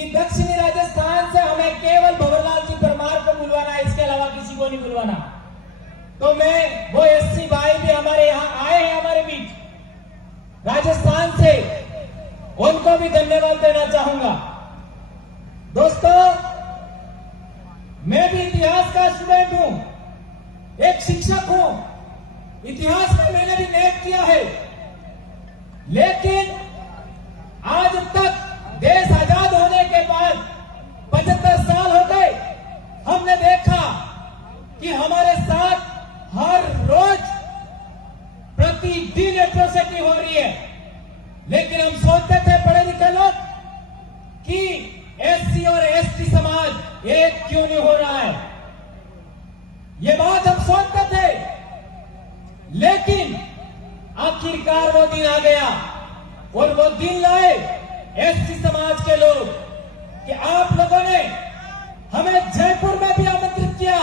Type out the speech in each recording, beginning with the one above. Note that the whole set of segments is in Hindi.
कि दक्षिणी राजस्थान से हमें केवल भंवरलाल जी परमार को बुलवाना है, इसके अलावा किसी को नहीं बुलवाना। तो मैं वो एससी भाई भी हमारे यहाँ आए हैं हमारे बीच राजस्थान से, उनको भी धन्यवाद देना चाहूंगा। दोस्तों, मैं भी इतिहास का स्टूडेंट हूं, एक शिक्षक हूं, इतिहास में मैंने भी नेक किया है, लेकिन आज तक देश आजाद होने के बाद 75 साल हो गए, हमने देखा कि हमारे साथ हर रोज प्रतिदिन एट्रोसिटी हो रही है। लेकिन हम सोचते थे पढ़े लिखे लोग कि एससी और एसटी समाज एक क्यों नहीं हो रहा है, ये बात हम सोचते थे। लेकिन आखिरकार वो दिन आ गया और वो दिन लाए एसटी समाज के लोग कि आप लोगों ने हमें जयपुर में भी आमंत्रित किया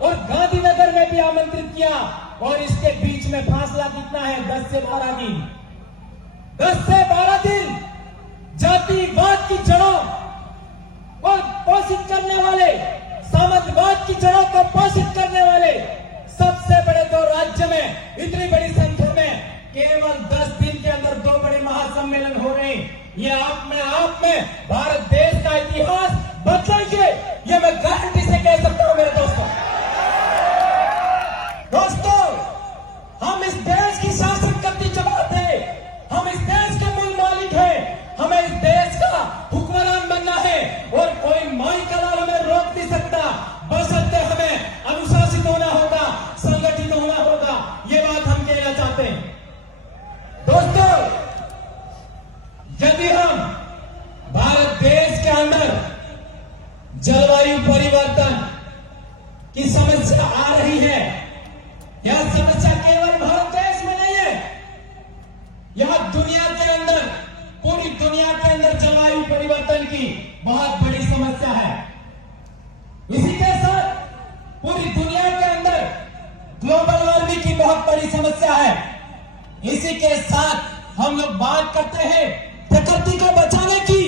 और गांधीनगर में भी आमंत्रित किया, और इसके बीच में फासला कितना है? 10 से 12 दिन। 10 से 12 दिन जातिवाद की जड़ों को पोषित करने वाले, सामंतवाद की जड़ों को पोषित करने वाले सबसे बड़े दो राज्य में इतनी बड़ी संख्या में केवल 10 दिन के अंदर 2 बड़े महासम्मेलन हो रहे हैं। ये आप में भारत देश का इतिहास बदलेंगे, ये मैं गारंटी से कह सकता हूं मेरे दोस्तों। हम इस देश की शासन करती जमात है, हम इस देश के मूल मालिक हैं, हमें इस देश का हुक्मरान बनना है और कोई माई का लाल हमें रोक नहीं सकता, बशर्ते हमें अनुशासित होना होगा, संगठित होना होगा। ये बात हम कहना चाहते हैं। दोस्तों, यदि हम भारत देश के अंदर जलवायु परिवर्तन की समस्या आ रही है, यह समस्या केवल भारत देश में नहीं है, यह दुनिया के अंदर, पूरी दुनिया के अंदर जलवायु परिवर्तन की बहुत बड़ी समस्या है। इसी के साथ पूरी दुनिया के अंदर ग्लोबल वार्मिंग की बहुत बड़ी समस्या है। इसी के साथ हम लोग बात करते हैं प्रकृति को बचाने की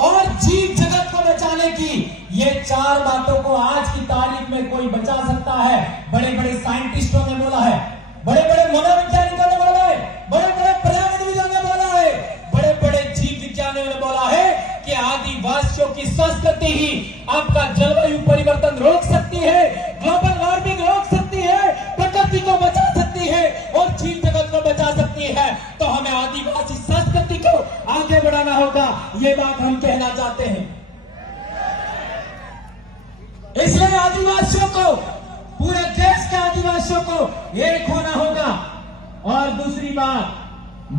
और जीव जगत को बचाने की। ये 4 बातों को आज की तारीख में कोई बचा सकता है? बड़े बड़े साइंटिस्टों ने बोला है, बड़े बड़े मनोवैज्ञानिकों ने बोला है, बड़े बड़े पर्यावरणविदों ने बोला है, बड़े बड़े जीव विज्ञानियों ने बोला है कि आदिवासियों की संस्कृति ही आपका जलवायु परिवर्तन रोक सकती है, ग्लोबल वार्मिंग रोक सकती है, प्रकृति को बचा सकती है और जीव जगत को बचा सकती है। तो हमें आदिवासी संस्कृति को आगे बढ़ाना होगा, ये बात हम कहना चाहते हैं। इसलिए आदिवासियों को, पूरे देश के आदिवासियों को एक होना होगा। और दूसरी बात,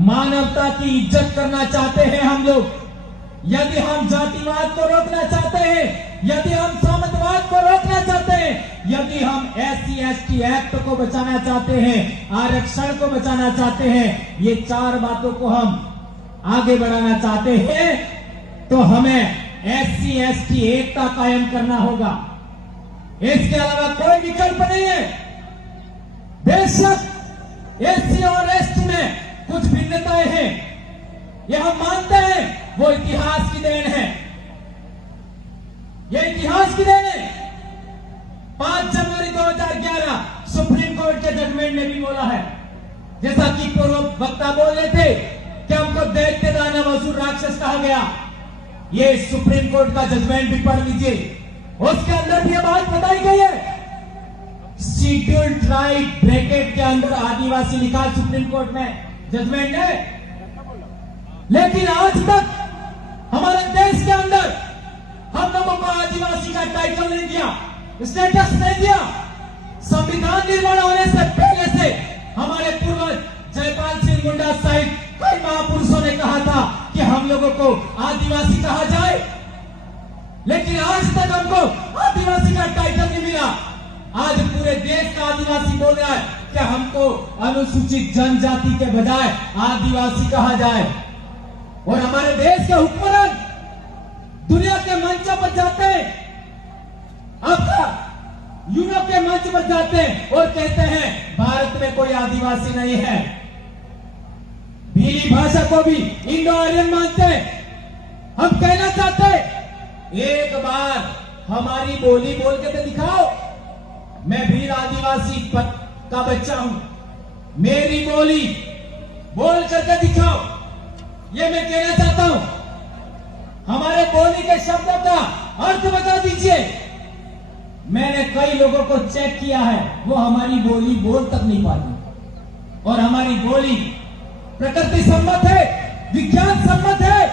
मानवता की इज्जत करना चाहते हैं हम लोग। यदि हम जातिवाद को रोकना चाहते हैं, यदि हम सामंतवाद को रोकना चाहते हैं, यदि हम एससी एसटी एक्ट को बचाना चाहते हैं, आरक्षण को बचाना चाहते हैं, ये 4 बातों को हम आगे बढ़ाना चाहते हैं, तो हमें एससी एसटी एकता कायम करना होगा। इसके अलावा कोई विकल्प नहीं है। बेशक एससी और एसटी में कुछ भिन्नताएं हैं, ये हम मानते हैं, वो इतिहास की देन है, ये इतिहास की देन है। 5 जनवरी 2011 सुप्रीम कोर्ट के जजमेंट ने भी बोला है, जैसा कि पूर्व वक्ता बोल रहे थे कि हमको दैत्य दानव असुर राक्षस कहा गया। ये सुप्रीम कोर्ट का जजमेंट भी पढ़ लीजिए, उसके अंदर भी ये बात बताई गई है। शेड्यूल्ड ट्राइब ब्रैकेट के अंदर आदिवासी लिखा सुप्रीम कोर्ट में जजमेंट है। लेकिन आज तक हमारे देश के अंदर हम लोगों को आदिवासी का टाइटल नहीं दिया, स्टेटस नहीं दिया। संविधान निर्माण होने से पहले से हमारे पूर्वज जयपाल सिंह मुंडा सहित कई महापुरुषों ने कहा था कि हम लोगों को आदिवासी कहा जाए, लेकिन आज तक हमको आदिवासी का टाइटल नहीं मिला। आज पूरे देश का आदिवासी बोल रहा है कि हमको अनुसूचित जनजाति के बजाय आदिवासी कहा जाए। और हमारे देश के हुक्मरान दुनिया के मंच पर जाते हैं, आपका यूरोप के मंच पर जाते हैं और कहते हैं भारत में कोई आदिवासी नहीं है। भीली भाषा को भी इंडो आर्यन मानते हैं। हम कहना चाहते हैं, एक बार हमारी बोली बोल के तो दिखाओ। मैं भील आदिवासी का बच्चा हूं, मेरी बोली बोल करके दिखाओ, ये मैं कहना चाहता हूं। हमारे बोली के शब्दों का अर्थ बता दीजिए। मैंने कई लोगों को चेक किया है, वो हमारी बोली बोल तक नहीं पाती। और हमारी बोली प्रकृति सम्मत है, विज्ञान सम्मत है,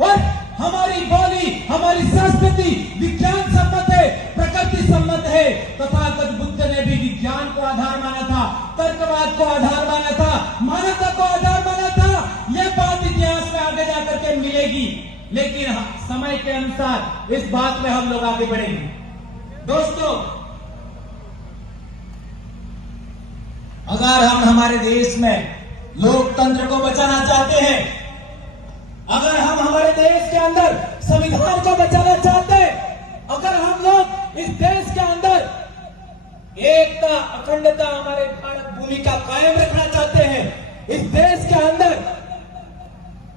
और हमारी बोली, हमारी संस्कृति विज्ञान सम्मत है, प्रकृति सम्मत है। तथागत बुद्ध ने भी विज्ञान को आधार माना था, तर्कवाद को आधार माना था, मानवता को आधार माना था। यह बात इतिहास में आगे जाकर के मिलेगी, लेकिन समय के अनुसार इस बात में हम लोग आगे बढ़ेंगे। दोस्तों, अगर हम हमारे देश में लोकतंत्र को बचाना चाहते हैं, अगर हम हमारे देश के अंदर संविधान को बचाना चाहते हैं, अगर हम लोग इस देश के अंदर एकता, अखंडता, हमारे भारत भूमि का कायम रखना चाहते हैं, इस देश के अंदर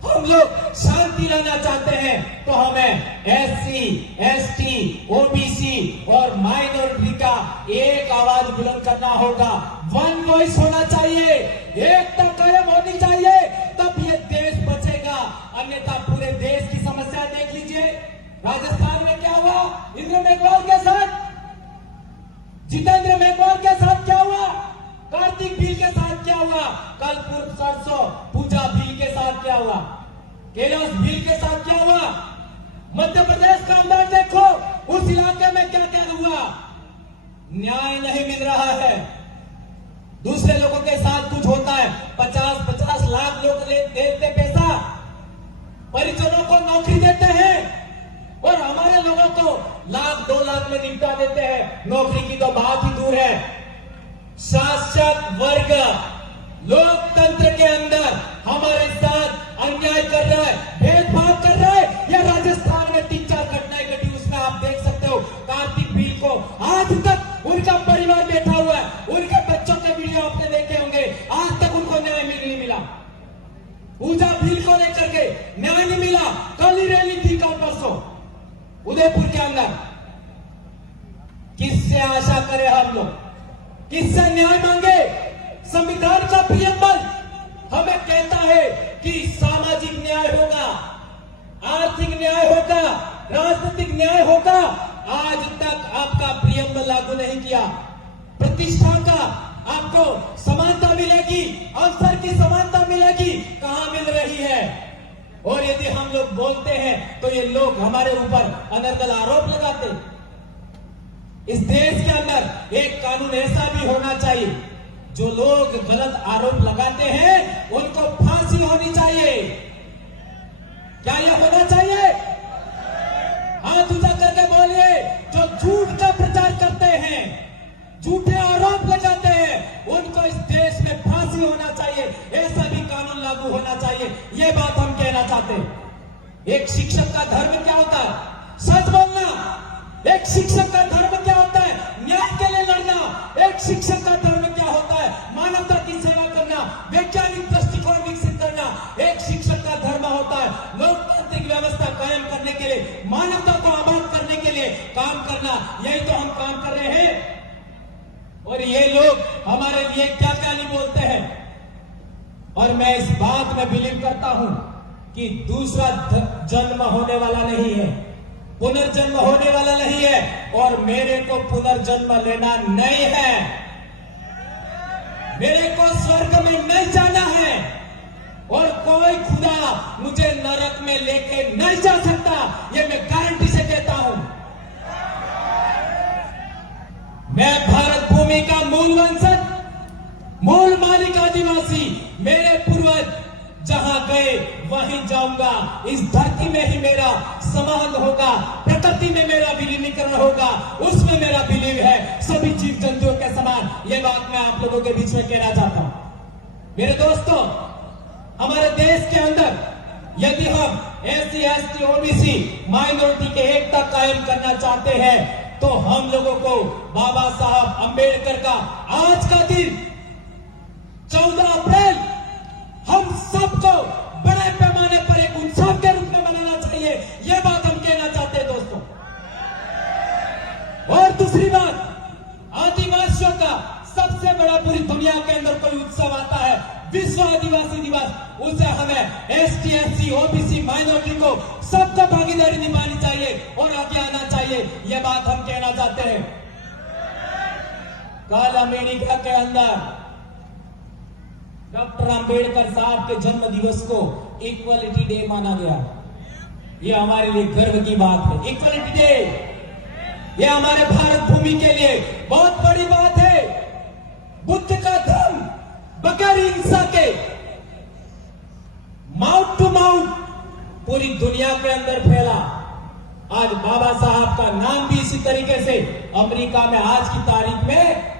हम लोग शांति लाना चाहते हैं, तो हमें SC, ST, OBC और माइनॉरिटी का एक आवाज बुलंद करना होगा। वन वॉइस होना चाहिए, एकता कायम होनी चाहिए, तब ये देश बचेगा। अन्यथा पूरे देश की समस्या देख लीजिए। राजस्थान में क्या हुआ इंद्र मेघवाल के साथ, जितेंद्र मेघवाल के साथ क्या हुआ, कार्तिक भील के साथ क्या हुआ, कल परसों पूजा भील के साथ क्या हुआ, कैलाश भील के साथ क्या हुआ। मध्य प्रदेश का अंदर देखो, उस इलाके में क्या क्या हुआ। न्याय नहीं मिल रहा है, दूसरे लोगों के साथ कुछ होता है, 50-50 लाख लोग देते पैसा, परिजनों को नौकरी देते हैं, और हमारे लोगों को 1-2 लाख में निपटा देते हैं। नौकरी की तो बात ही दूर है। शासक वर्ग लोकतंत्र के अंदर हमारे साथ अन्याय कर रहा है, भेदभाव कर रहा है। या राजस्थान में 3-4 घटनाएं घटी, उसमें आप देख सकते हो। कार्तिक भील को आज तक उनका परिवार बैठा हुआ है, उनके बच्चों के वीडियो आपने देखे होंगे, आज तक उनको न्याय नहीं मिला। पूजा भील को लेकर के न्याय नहीं मिला। कल ही रैली थी, कल परसों उदयपुर के अंदर। किससे आशा करें हम लोग, किससे न्याय मांगे। संविधान का प्रियम्बल हमें कहता है कि सामाजिक न्याय होगा, आर्थिक न्याय होगा, राजनीतिक न्याय होगा। आज तक आपका प्रियम्बल लागू नहीं किया। प्रतिष्ठा का आपको समानता मिलेगी, अवसर की समानता मिलेगी, कहां मिल रही है। और यदि हम लोग बोलते हैं तो ये लोग हमारे ऊपर अनर्गल आरोप लगाते। इस देश के अंदर एक कानून ऐसा भी होना चाहिए, जो लोग गलत आरोप लगाते हैं उनको फांसी होनी चाहिए। क्या ये होना चाहिए? हाथ ऊंचा करके बोलिए। जो झूठ का प्रचार करते हैं, झूठे आरोप लगाते हैं, उनको इस देश में फांसी होना चाहिए। ऐसा भी कानून लागू होना चाहिए। ये बात हम कहना चाहते हैं। एक शिक्षक का धर्म क्या होता है? सच बोलना। एक शिक्षक का धर्म क्या होता है? न्याय के लिए लड़ना। एक शिक्षक का धर्म क्या होता है? मानवता की सेवा करना, वैज्ञानिक दृष्टिकोण विकसित करना। एक शिक्षक का धर्म होता है लोकतांत्रिक व्यवस्था कायम करने के लिए, मानवता को आबाद करने के लिए काम करना। यही तो हम काम कर रहे हैं। और ये लोग हमारे लिए क्या क्या नहीं बोलते हैं। और मैं इस बात में बिलीव करता हूं कि दूसरा जन्म होने वाला नहीं है, पुनर्जन्म होने वाला नहीं है, और मेरे को पुनर्जन्म लेना नहीं है। मेरे को स्वर्ग में नहीं जाना है, और कोई खुदा मुझे नरक में लेके नहीं जा सकता। ये मैं गारंटी से कहता हूं। मैं भारत भूमि का मूल वंशज, मूल मालिक आदिवासी। मेरे पूर्वज जहां गए वहीं जाऊंगा। इस धरती में ही मेरा समाध होगा, प्रकृति में मेरा विलीनीकरण होगा, उसमें मेरा बिलीव है, सभी जीव जंतुओं के समान। ये बात मैं आप लोगों के बीच में कहना चाहता हूं। मेरे दोस्तों, हमारे देश के अंदर यदि हम SC, ST, OBC माइनॉरिटी के एकता कायम करना चाहते हैं, तो हम लोगों को बाबा साहब अंबेडकर का आज का दिन 14 अप्रैल हम सबको बड़े पैमाने पर एक उत्सव के रूप में मनाना उसे हमें एसटी, एससी, ओबीसी, माइनॉरिटी को सबको भागीदारी निभानी चाहिए और आगे आना चाहिए। यह बात हम कहना चाहते हैं। कल अमेरिका के अंदर डॉक्टर अंबेडकर साहब के जन्म दिवस को इक्वलिटी डे माना गया। यह हमारे लिए गर्व की बात है। इक्वलिटी डे यह हमारे भारत भूमि के लिए बहुत बड़ी बात है। बुद्ध का धर्म बगैर हिंसा के माउथ टू माउथ पूरी दुनिया के अंदर फैला। आज बाबा साहब का नाम भी इसी तरीके से अमेरिका में आज की तारीख में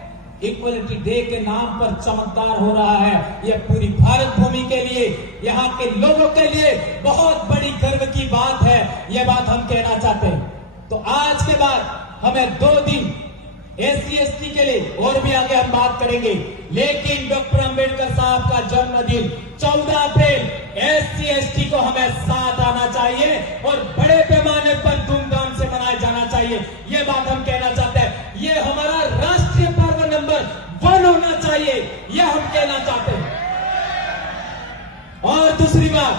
इक्वलिटी डे के नाम पर चमत्कार हो रहा है। यह पूरी भारत भूमि के लिए, यहाँ के लोगों के लिए बहुत बड़ी गर्व की बात है। यह बात हम कहना चाहते हैं। तो आज के बाद हमें 2 दिन एससी एसटी के लिए और भी आगे हम बात करेंगे, लेकिन डॉक्टर अंबेडकर साहब का जन्मदिन 14 अप्रैल एससी एसटी को हमें साथ आना चाहिए और बड़े पैमाने पर धूमधाम से मनाया जाना चाहिए। यह बात हम कहना चाहते हैं। यह हमारा राष्ट्रीय पर्व नंबर 1 होना चाहिए, यह हम कहना चाहते हैं। और दूसरी बात,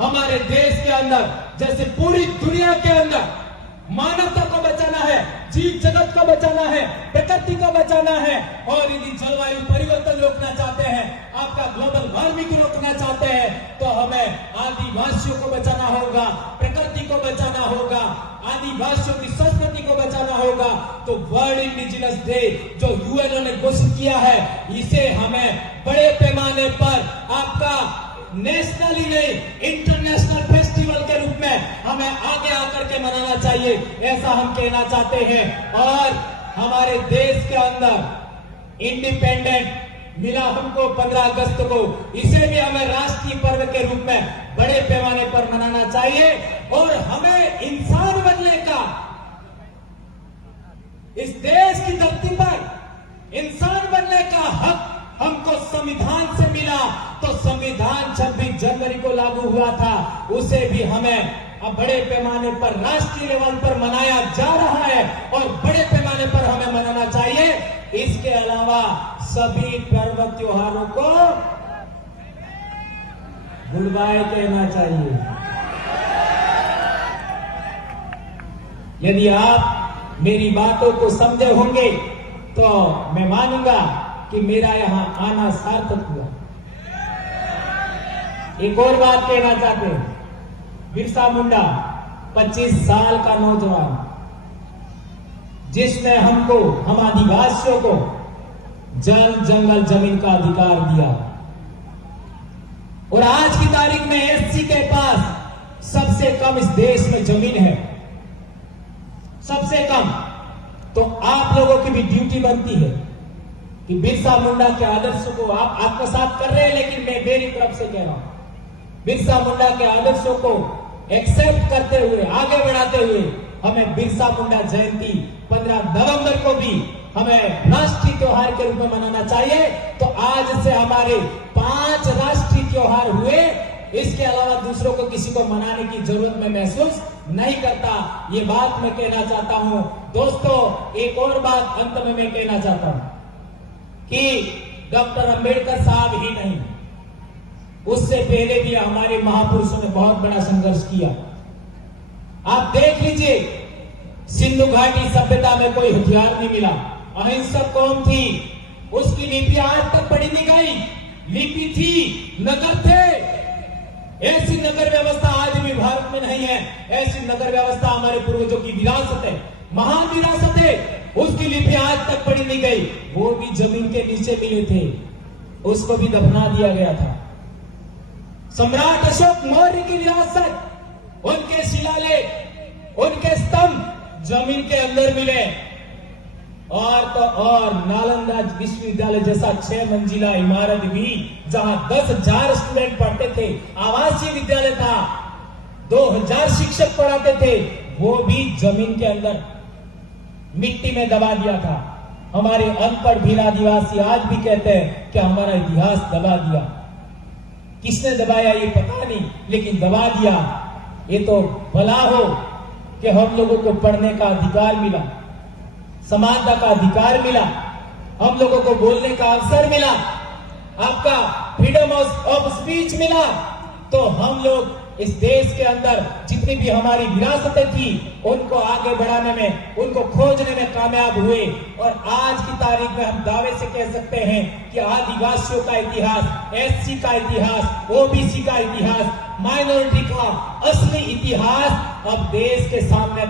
हमारे देश के अंदर जैसे पूरी दुनिया के अंदर मानवता को बचाना है, जीव जगत को बचाना है, प्रकृति को बचाना है और यदि जलवायु परिवर्तन रोकना चाहते हैं, आपका ग्लोबल वार्मिंग रोकना चाहते हैं, तो हमें आदिवासियों को बचाना होगा, प्रकृति को बचाना होगा, आदिवासियों की संस्कृति को बचाना होगा। तो वर्ल्ड इंडिजिनस डे जो यूएनओ ने घोषित किया है, इसे हमें बड़े पैमाने पर आपका नेशनली नहीं इंटरनेशनल फेस्टिवल के रूप में हमें आगे आकर के मनाना चाहिए, ऐसा हम कहना चाहते हैं। और हमारे देश के अंदर इंडिपेंडेंट मिला हमको 15 अगस्त को, इसे भी हमें राष्ट्रीय पर्व के रूप में बड़े पैमाने पर मनाना चाहिए। और हमें इंसान बनने का, इस देश की धरती पर इंसान बनने का हक हमको संविधान से मिला। तो संविधान 26 जनवरी को लागू हुआ था, उसे भी हमें अब बड़े पैमाने पर राष्ट्रीय लेवल पर मनाया जा रहा है और बड़े पैमाने पर हमें मनाना चाहिए। इसके अलावा सभी पर्व त्योहारों को गुड बाय कहना चाहिए। यदि आप मेरी बातों को समझे होंगे तो मैं मानूंगा कि मेरा यहां आना सार्थक हुआ। एक और बात कहना चाहते हैं, बिरसा मुंडा 25 साल का नौजवान, जिसने हमको, हम आदिवासियों को जल जंगल जमीन का अधिकार दिया। और आज की तारीख में एससी के पास सबसे कम इस देश में जमीन है, सबसे कम। तो आप लोगों की भी ड्यूटी बनती है कि बिरसा मुंडा के आदर्श को आप आत्मसात कर रहे हैं, लेकिन मैं मेरी तरफ से कह रहा हूं, बिरसा मुंडा के आदर्शों को एक्सेप्ट करते हुए, आगे बढ़ाते हुए हमें बिरसा मुंडा जयंती 15 नवंबर को भी हमें राष्ट्रीय त्योहार के रूप में मनाना चाहिए। तो आज से हमारे 5 राष्ट्रीय त्योहार हुए। इसके अलावा दूसरों को किसी को मनाने की जरूरत मैं महसूस नहीं करता। ये बात मैं कहना चाहता हूं। दोस्तों, एक और बात अंत में मैं कहना चाहता हूं कि डॉक्टर अंबेडकर साहब ही नहीं, उससे पहले भी हमारे महापुरुषों ने बहुत बड़ा संघर्ष किया। आप देख लीजिए, सिंधु घाटी सभ्यता में कोई हथियार नहीं मिला, अहिंसक कौम थी, उसकी लिपि आज तक पढ़ी नहीं गई। लिपि थी, नगर थे। ऐसी नगर व्यवस्था आज भी भारत में नहीं है। ऐसी नगर व्यवस्था हमारे पूर्वजों की विरासत है, महान विरासत है। उसकी लिपि आज तक पढ़ी नहीं गई। वो भी जमीन के नीचे मिले थे, उसको भी दफना दिया गया था। सम्राट अशोक मौर्य की विरासत, उनके शिलालेख, उनके स्तंभ जमीन के अंदर मिले। और तो और नालंदा विश्वविद्यालय जैसा 6 मंजिला इमारत भी, जहां 10,000 स्टूडेंट पढ़ते थे, आवासीय विद्यालय था, 2,000 शिक्षक पढ़ाते थे, वो भी जमीन के अंदर मिट्टी में दबा दिया था। हमारे अनपढ़ भील आदिवासी आज भी कहते हैं कि हमारा इतिहास दबा दिया। किसने दबाया ये पता नहीं, लेकिन दबा दिया। ये तो भला हो कि हम लोगों को पढ़ने का अधिकार मिला, समानता का अधिकार मिला, हम लोगों को बोलने का अवसर मिला। आपका फ्रीडम ऑफ स्पीच मिला, तो हम लोग इस देश के अंदर जितनी भी हमारी विरासतें थी उनको आगे बढ़ाने में, उनको खोजने में कामयाब हुए। और आज की तारीख में हम दावे से कह सकते हैं कि आदिवासियों का इतिहास, एससी का इतिहास, ओबीसी का इतिहास, माइनॉरिटी का असली इतिहास अब देश के सामने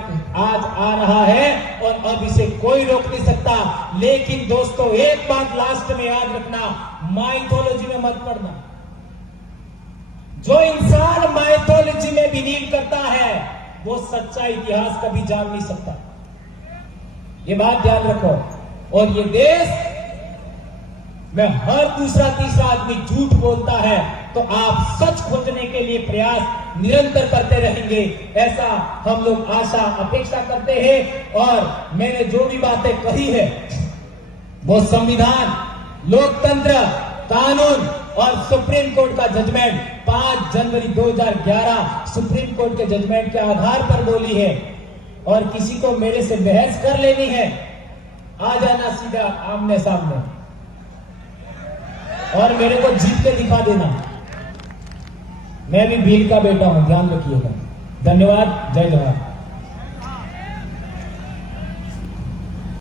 आज आ रहा है और अब इसे कोई रोक नहीं सकता। लेकिन दोस्तों एक बात लास्ट में याद रखना, माइथोलॉजी में मत पड़ना। जो इंसान माइथोलॉजी में बिलीव करता है वो सच्चा इतिहास कभी जान नहीं सकता, ये बात ध्यान रखो। और ये देश में हर दूसरा तीसरा आदमी झूठ बोलता है, तो आप सच खोजने के लिए प्रयास निरंतर करते रहेंगे, ऐसा हम लोग आशा अपेक्षा करते हैं। और मैंने जो भी बातें कही है वो संविधान, लोकतंत्र, कानून और सुप्रीम कोर्ट का जजमेंट 5 जनवरी 2011 सुप्रीम कोर्ट के जजमेंट के आधार पर बोली है। और किसी को मेरे से बहस कर लेनी है, आ जाना सीधा आमने सामने और मेरे को जीत के दिखा देना। मैं भी भील का बेटा हूं, ध्यान रखिएगा। धन्यवाद, जय जवान।